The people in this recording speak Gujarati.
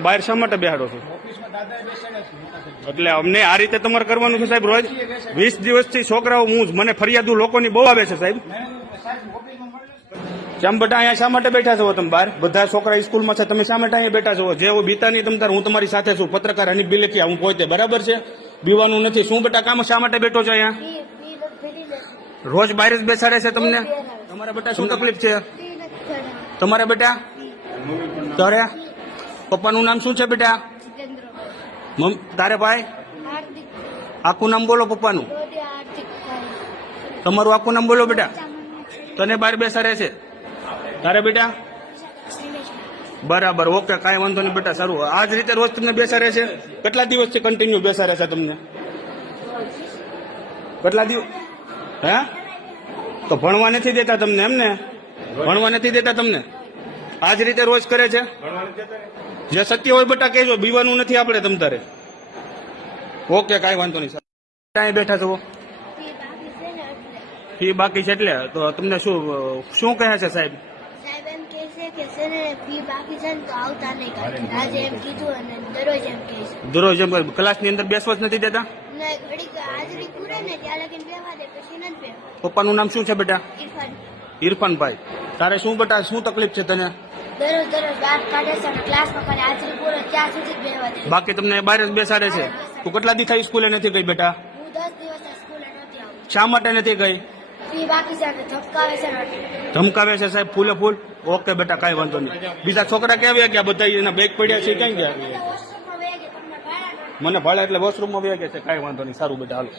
બહાર શા માટે બેહાડો છો. એટલે અમને આ રીતે તમારે કરવાનું છે સાહેબ રોજ? વીસ દિવસથી છોકરાઓ હું મને ફરિયાદો લોકોની બહુ આવે છે સાહેબ. મેં સાહેબ ઓફિસમાં મળ્યો જેમ બધા અહીંયા શા માટે બેઠા છો તમે બહાર? બધા છોકરા સ્કૂલમાં છે. તમે શા માટે અહીંયા બેઠા છો? જે બીતા નહીં તમતાર હું તમારી સાથે છું. પત્રકાર અનિલ બિલેકિયા હું પોતે, બરાબર છે? બીવાનું નથી. શું બેટા, કામ શા માટે બેઠો છો અહીંયા? રોજ બહાર જ બેસાડે છે તમને? તમારા બેટા શું તકલીફ છે? તમારા બેટા? તારે? પપ્પાનું નામ શું છે બેટા? તારે ભાઈ? આખું નામ બોલો પપ્પાનું. તમારું આખું નામ બોલો બેટા. તને બહાર બેસા છે. તારે બેટા? બરાબર ઓકે કાંઈ વાંધો નહીં બેટા સારું. આ જ રીતે રોજ તમને બેસા છે. કેટલા દિવસથી કન્ટિન્યુ બેસા રહેશે તમને? કેટલા દિવસ હે? તો ભણવા નથી દેતા તમને એમ ને? ભણવા નથી દેતા તમને? આ જ રીતે રોજ કરે છે? જે સત્ય હોય બટા કહેજો બીવાનું નથી આપણે તમ તારે. ઓકે કાંઈ વાંધો નહીં સર અહીં બેઠા છો ફી બાકી છે એટલે? તો તમને શું શું કહે છે સાહેબ? સાહેબ એમ કહે છે કે છે ને ફી બાકી છે ને તો આવતા નહીં કાંઈ આજે એમ કીધું અને દરરોજ એમ ક્લાસની ક્લાસની અંદર બેસવા જ નથી દેતા? ને ઘડીક હાજરી પૂરે ને ત્યાં લગીને બેવા દે પછી નથી બેવા પપ્પાનું નામ શું છે બેટા? ઇરફાન ઇરફાનભાઈ તારે શું બેટા શું તકલીફ છે તને? દરરોજ દરરોજ દાંત કાઢે છે અને ક્લાસમાં ખાલી હાજરી પૂરે ત્યાં સુધી જ બેવા દે. બાકી તમને બહાર જ બેસાડે છે. તું કેટલા દી થઈ સ્કૂલે નથી ગઈ બેટા? હું દસ દિવસ સ્કૂલે નથી આવું. શા માટે નથી ગઈ? ફી બાકી છે અને છે ધમકાવે છે સાહેબ ફૂલે ફૂલ. ઓકે બેટા કાંઈ વાંધો નહીં. બીજા છોકરા ક્યાં ગયા? બધા એના બેગ પડ્યા છે ક્યાં ગયા? મને ભાડે એટલે વોશરૂમમાં વ્યા ગયા છે કાંઈ વાંધો નહીં સારું બેટા હાલો.